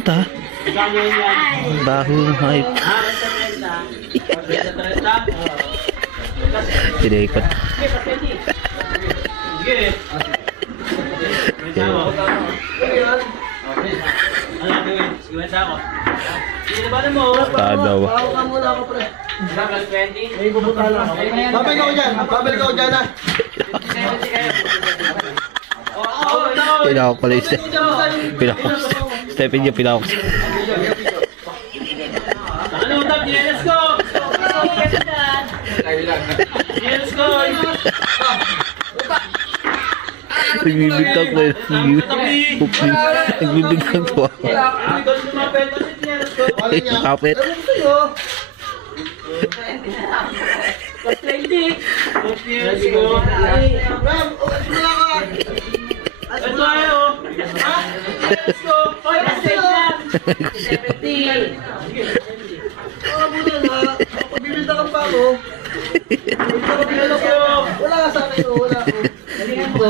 30. Baho yung hype. Tinekot. Tadaw. Babalik ako dyan. Babalik ako dyan ha. Pinakok pala yung step. Pinakok. Stepin niya pinakok. Ano, tap, let's go! Let's go! Nagbibigtang ko yun. Nagbibigtang ko. Kapit. Let's go! Ito tayo! Let's go! Hoy, let's go! Pagbibinta ka pa ako. Wala ka sa akin. Wala ako.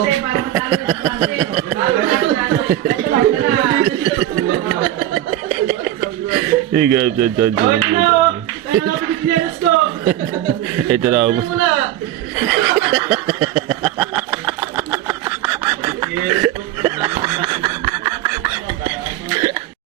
Ito na. Wala.